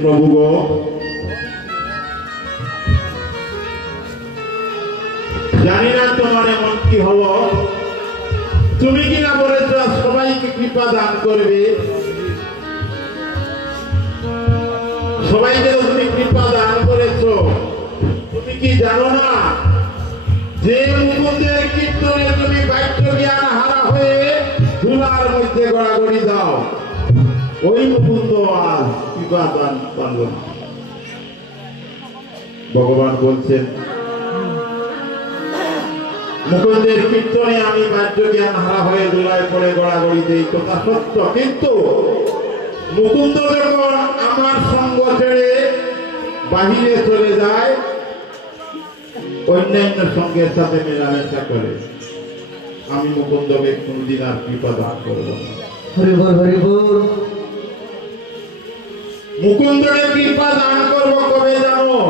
প্রভু গো, জানি না তোমার এমন কি হলো, তুমি কিনা বলেছ সবাইকে কৃপা দান করবে, সবাইকে তুমি কৃপা দান করেছ। তুমি কি জানো না যে মুকুন্দের কীর্তনে তুমি বাক্য জ্ঞান হারা হয়ে ধুলার মধ্যে গড়াগড়ি দাও, ওই মুকুন্দ আজ কৃপা দান করল না। ভগবান বলছেন মুকুন্দের কীর্তনে আমি বাহ্য জ্ঞান হারা হয়ে ধুলায় পড়ে গড়াগড়ি দেই, কথা সত্য, কিন্তু মুকুন্দ যখন আমার সঙ্গ ছেড়ে বাহিরে চলে যায়, অন্যান্য সঙ্গের সাথে মেলামেশা করে, আমি মুকুন্দকে কোনদিন আর কৃপা দান করব না। হরি বল হরি বল। মুকুন্দকে কৃপা দান করব কবে জানো?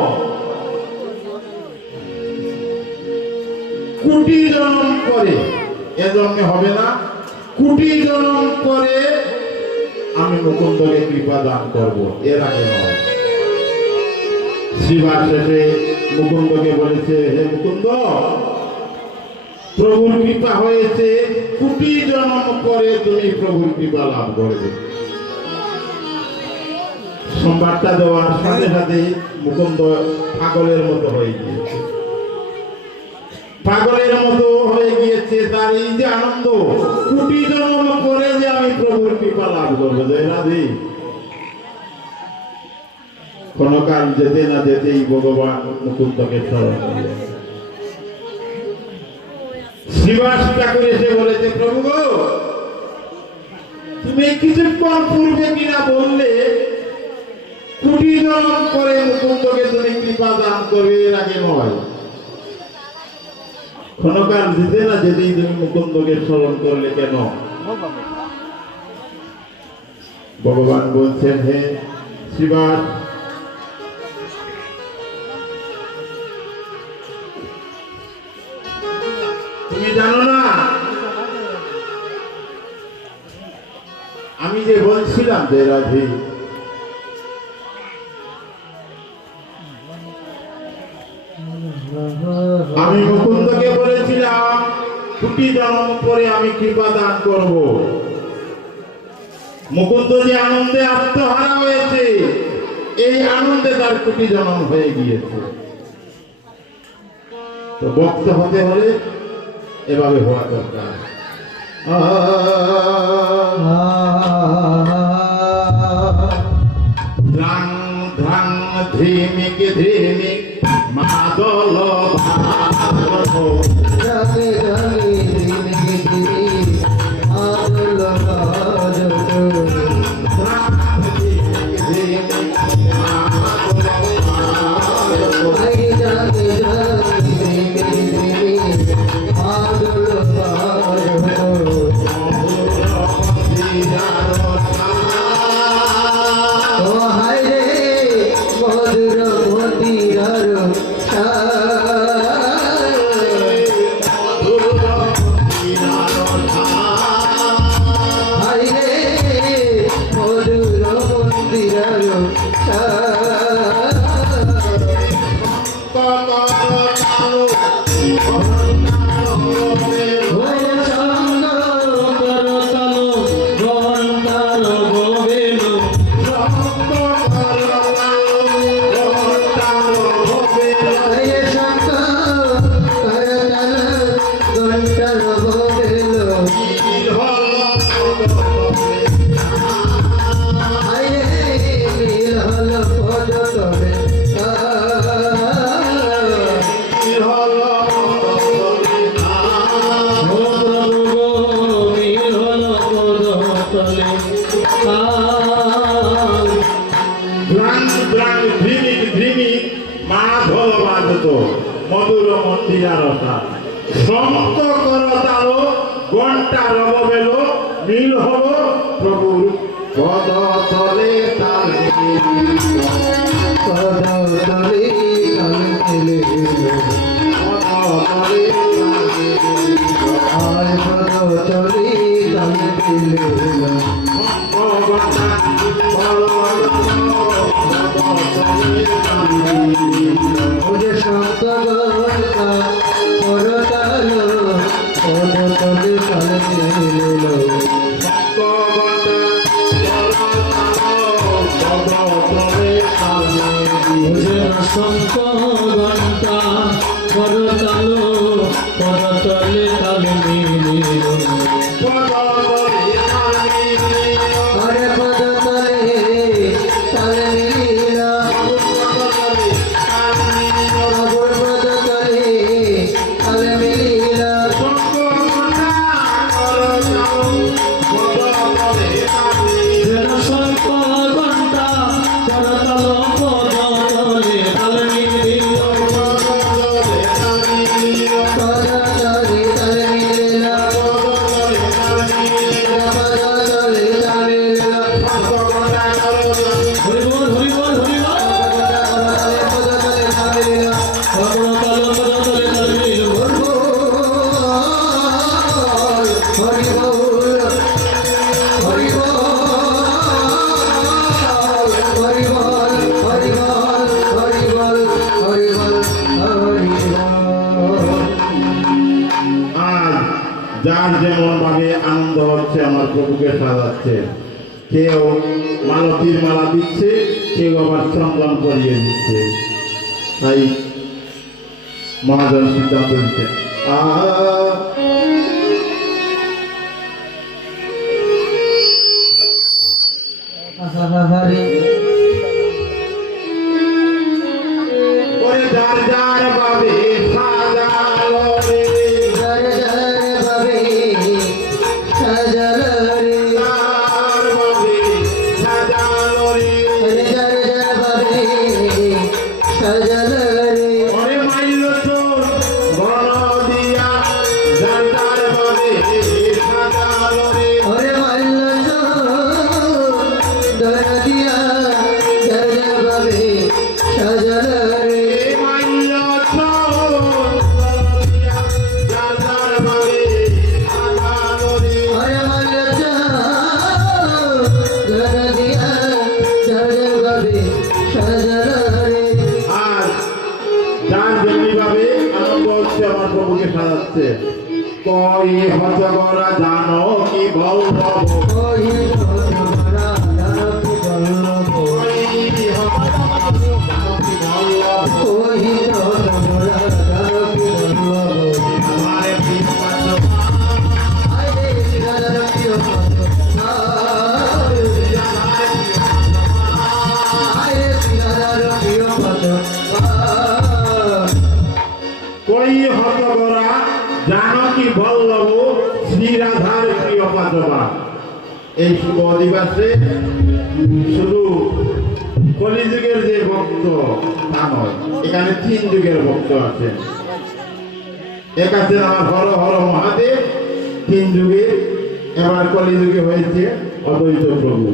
কোটি জন্ম করে, এ জন্মে হবে না, কোটি জন্ম করে আমি মুকুন্দকে কৃপা দান করব, এর আগে নয়। শিবা শেষে মুকুন্দকে বলেছে, হে মুকুন্দ, প্রভুর কৃপা হয়েছে, কোটি জন্ম করে তুমি প্রভুর কৃপা লাভ করবে। সংবাদটা দেওয়ার সাথে সাথে মুকুন্দ পাগলের মতো হয়ে গিয়েছে, পাগলের মতো হয়ে গিয়েছে। তার এই যে আনন্দ, কোটি জন্ম করে যে আমি প্রভুর কৃপা লাভ করবো, জয় রাধে। ক্ষণকাল যেতে না যেতেই ভগবান মুকুন্দকে স্মরণ করলেন। শ্রীবাস ঠাকুর এসে বলেছে, প্রভু গো, তুমি কিছুক্ষণ পূর্বে কিনা বললে কোটি জন্ম করে মুকুন্দকে তুমি কৃপা দান করবে, এর আগে নয়। ক্ষণকাল যেতে না যেতেই তুমি মুকুন্দকে স্মরণ করলে কেন? ভগবান বলছেন, হে শ্রীবাস, তুমি জানো না আমি যে বলছিলাম যে রাধে, আমি মুকুন্দকে বলেছিলাম কোটি জন্ম পরে আমি কৃপা দান করব। মুকুন্দ যে আনন্দে আত্মহারা হয়েছে, এই আনন্দে তার কোটি জন্ম হয়ে গিয়েছে। তো ভক্ত হতে হলে এভাবে হওয়া দরকার। ধ্রাং ধ্রাং ধিমিক ধিমিক মাদল ভারত, রাগে রাগে ধিমিক ধিমিক মাদল ভারত, ধ্রাং ধিমিক ধিমিক মাদল ভারত, রাগে রাগে রাগে ধিমিক ধিমিক মাদল ভারত, ও হায় রে মধুর মন্দিরার হায় রে মধুর মন্দিরার মধুর মন্দিরারতা সমস্ত করতাল ঘন্টা রব বেল নীল হব প্রভুর পদ তলে তার পদ তলে ভগবান শঙ্খ ঘণ্টা করতালো পদতলে তাল মিলিল আরে পদতলে তাল মিলিল বাবুর পদতলে তাল মিলিল শঙ্খ ঘণ্টা করতালো পদতলে তাল মিলিল পদতলে তাল মিলিল পদতলে তাল মিলিল হরি বল হরি বল হরি বল পদতলে তাল মিলিল করতালো পদতলে তাল মিলিল হরি বল হরি বল হরি বল হরি বল হরি বল হরি বল হরি বল। আজ যার যেমন ভাবে আনন্দ হচ্ছে আমার প্রভুকে সাজাচ্ছে, কেউ মালতীর মালা দিচ্ছে, কেউ আবার চন্দন করিয়ে দিচ্ছে। তাই মহাজন সিদ্ধান্ত দিচ্ছে হরি ওরে যার যার ভাবে সাজালো রে, জয় জয় বাবে সাজল রে যার ভাবে সাজালো রে, জয় জয় বাবে সাজল রে ওরে মাইল তোর বন দিয়া যার যার ভাবে সাজালো রে, ওরে মাল্ল দর দিয়া জয় জয় বাবে সাজল রে মাইল তোর যার যার ভাবে সাজালো রে। ওরে মাল্ল দর দিয়া জয় জয় বাবে সাজল রে আর যার যেমনি ভাবে আনন্দ হচ্ছে আমার প্রভুকে সাজাচ্ছে। কই হজগরা জানো কি বলবো, ওই তোমরা দানব বল্লভ কই হজগরা জানো কি বলবো, ওই তোমরা দানব বল্লভ আমার বিশ্বাস আরে দানব প্রিয় আরে দানব প্রিয় কই হজগরা জানো কি বলবো, শ্রী রাধার প্রিয় পাদবা। এই শুভ দিবসে শুধু কলিযুগের যে ভক্ত তা নয়, এখানে 3 যুগের ভক্ত আছে। এক আছে আমার হর হর মহাদেব 3 যুগে, এবার কলিযুগে হয়েছে অদ্বৈত প্রভু।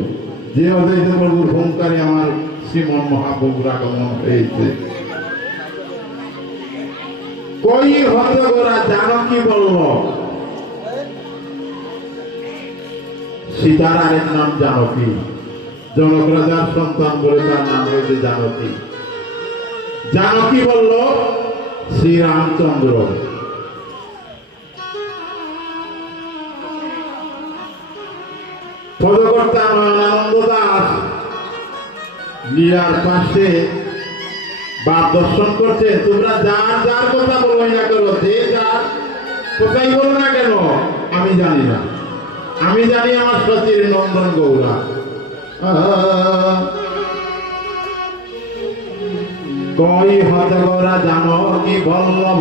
যে অদ্বৈত প্রভুর ভূমকারে আমার শ্রীমন মহাপ্রভুর আগমন হয়েছে। কই হতগরা জানো কি বলল, সীতার আরেক নাম জানকী, জনক রাজার সন্তান বলে তার নাম হয়েছে জানকী। জানকী বলল শ্রীরামচন্দ্র। পদকর্তা আনন্দ দাস লীলার পাশে বাপ দর্শন করছে। তোমরা যার যার কথা বলো না কেন, যে যার কোথায় বলো না কেন, আমি জানি না। আমি জানি আমার সচির নন্দন গৌরা। কই হতে গৌরা জানো কি বল্লভ